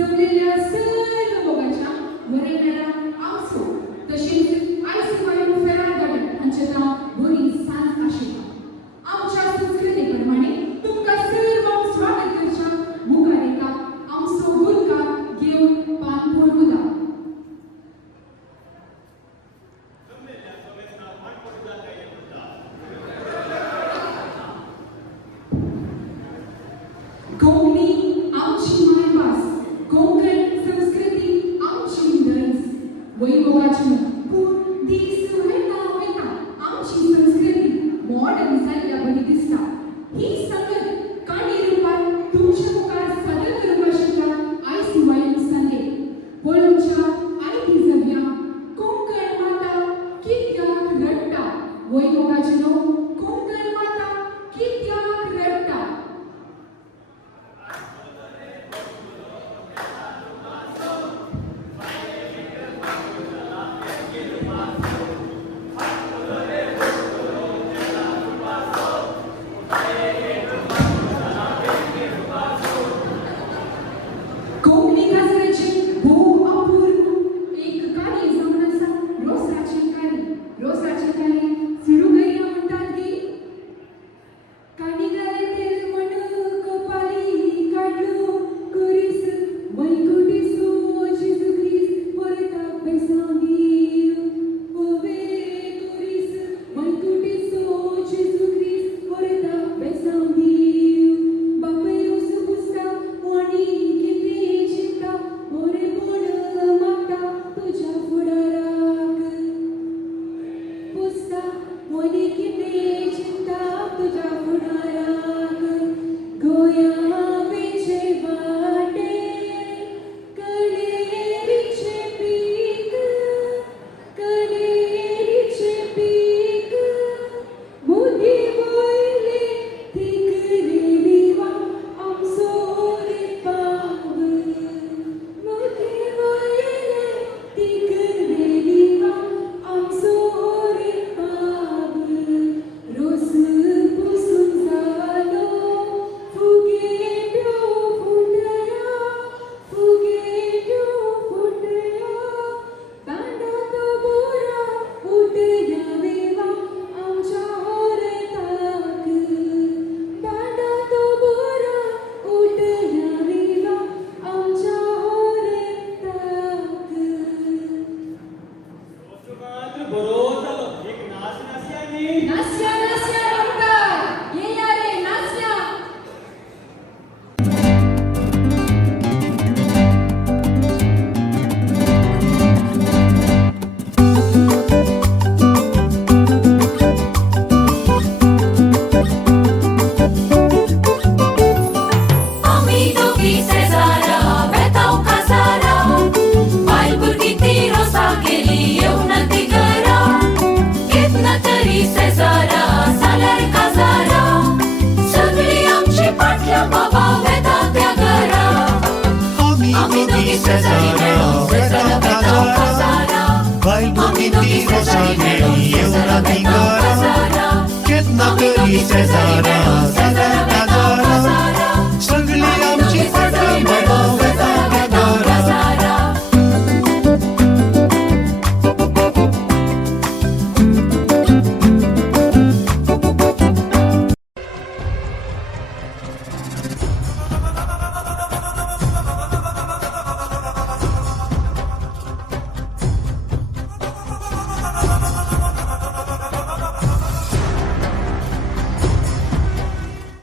जमलेल्या सर्व लोकांच्या वरेण्याला आमचो तसेच आयसीवायू फेरार गार्डन हांचे नाव बरी सांज आशिल्ला. आमच्या संस्कृतीप्रमाणे तुमकां सर्वांक स्वागत करच्या मुखार एका आमचो गुरकार घेवन पान पळवूदा. कोंकणी आमची मायभास, कोंकण संस्कृती आमची नैज. वैभवाची पूण दीस वयता वयता आमची संस्कृती मॉडर्न जाल्ल्या बरी दिसता. ही संगत काणी रुपान तुमच्या मुखार सादर करूंक आशिल्ल्या आयसीवायू संगे पळोवच्या आनी ती जगया. कोंकण माता कित्याक रडटा? वैभवाची कोंकण माता कित्याक रडटा? कोंकणी काजराची भोव अपूर्व एक काणी जावन आसा रोसाची काणी. रोसाची काणी सुरू करूया म्हणटात की काणी गाले तेल म्हण कपाली काडलो करीस वैकुटी सोची जुगरीस परता पैसांगीर ओवे करीस वैकुटी सोची जुगरीस परता पैसांगीर बापय रोस पुसता वाणी किती चिंता मोरे कोण मागता तुझ्या फुडाराक पुसता वाणी किती चिंता तुझ्या फुडाराक गोया वेचे वाटे कणेरीचे पीक कणेरीचे पीक मोदी वयले तिकलेली वा आमचो रे पाव मोदी वयले तिकलेली वा आमचो रे पाव रोस पुसून जालो फुगेट्यो फुटया फुगेट्यो फुटया दांडात बोरा उठया वेवा आमच्या होरेताक दांडात बोरा उठया वेवा आमच्या होरेताक. मात्र बरो जालो. एक नाच नाचया न्ही. नास्या नास्या रमकार येया रे नास्या. Ami dogi Cezara, vetau casara, mai burgiti rosa geli eu na tigara, ketna tari Cezara, salar casara, सगळी आमची पाटल्या बाबा वेता त्या घरा. आमी दोगी Cezara, Cezara vetau casara, आमी दोगी Cezara, Cezara vetau casara, Ketna tari Cezara, Cezara casara, सगळी आमची पाटल्या बाबा वेता त्या घरा.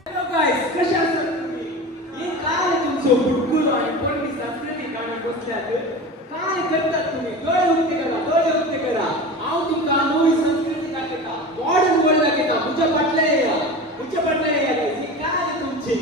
हॅलो गाईस, कशा आहात तुम्ही? हे काय तुमचं बुडकुलो आणि पोरगी संस्कृती काढून बसल्यात? काय करतात तुम्ही? डोळे उघडे करा, डोळे उघडे करा. हांव तुमकां नवी संस्कृती दाखयता, मॉडर्न वर्ल्ड दाखयता. म्हज्या फाटल्यान येया, म्हज्या फाटल्यान येया गाईस. हे काय तुमचे?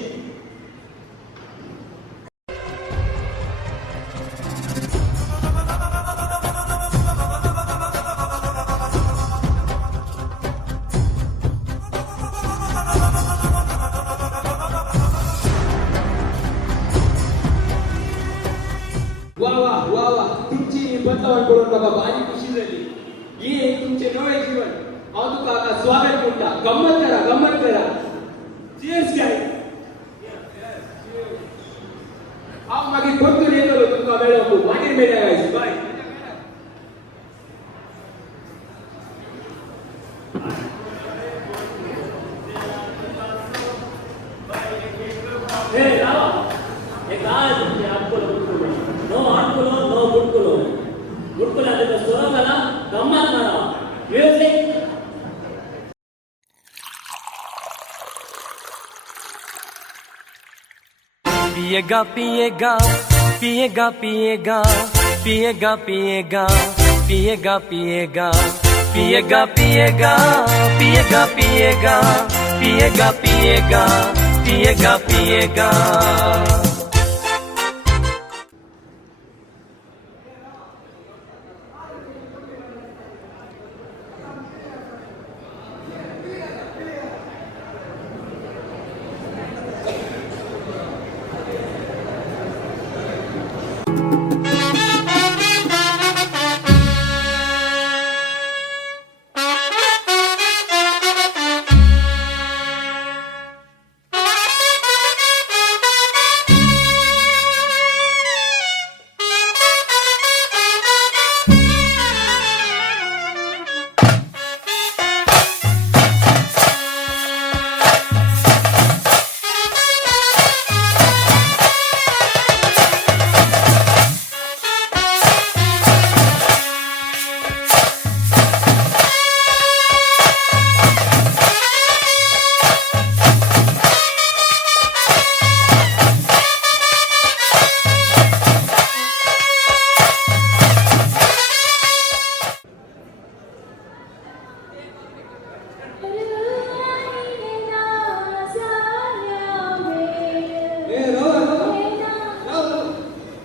वा वा वा वा, तुमची ही बदलावण करून बघा, भारी खुशी झाली. हे तुमचे नवे जीवन. हांव तुका आतां स्वागत करता. गंमत करा, गंमत करा. चीयर्स गाईस. हांव मागीर परतून येतो. सर्वजण गंमत करा म्युझिक पिएगा पिएगा पिएगा पिएगा पिएगा पिएगा पिएगा पिएगा पिएगा पिएगा पिएगा पिएगा पिएगा पिएगा पिएगा पिएगा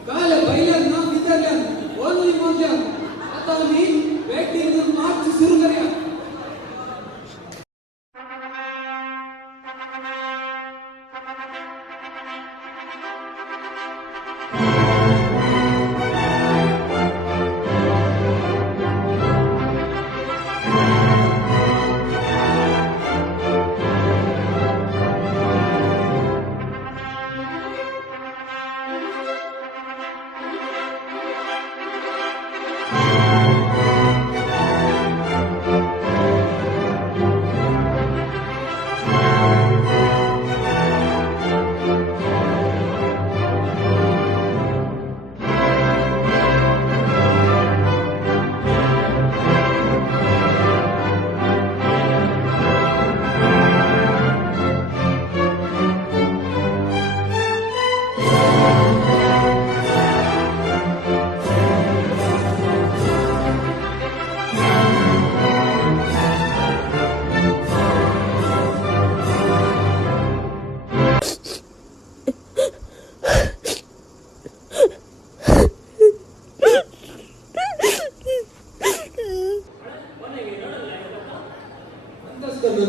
काल पहिल्यान ना विचारल्यान ओनली मोजल्यान आता आम्ही बॅटिंग मार्च सुरू करूया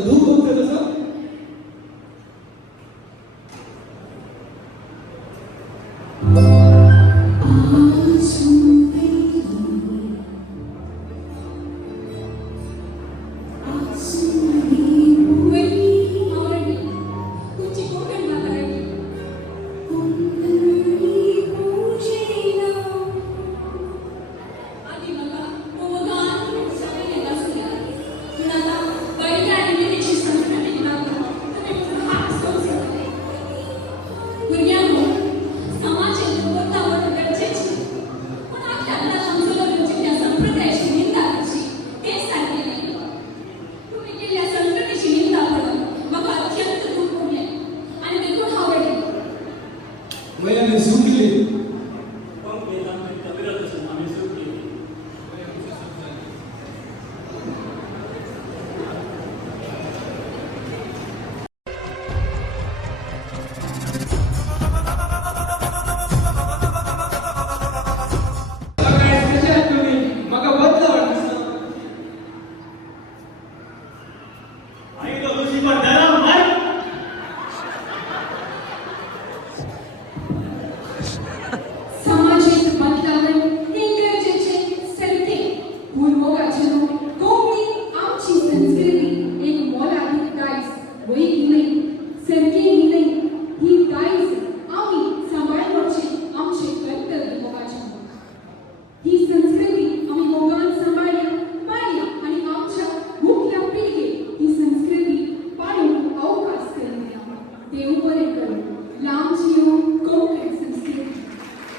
धूप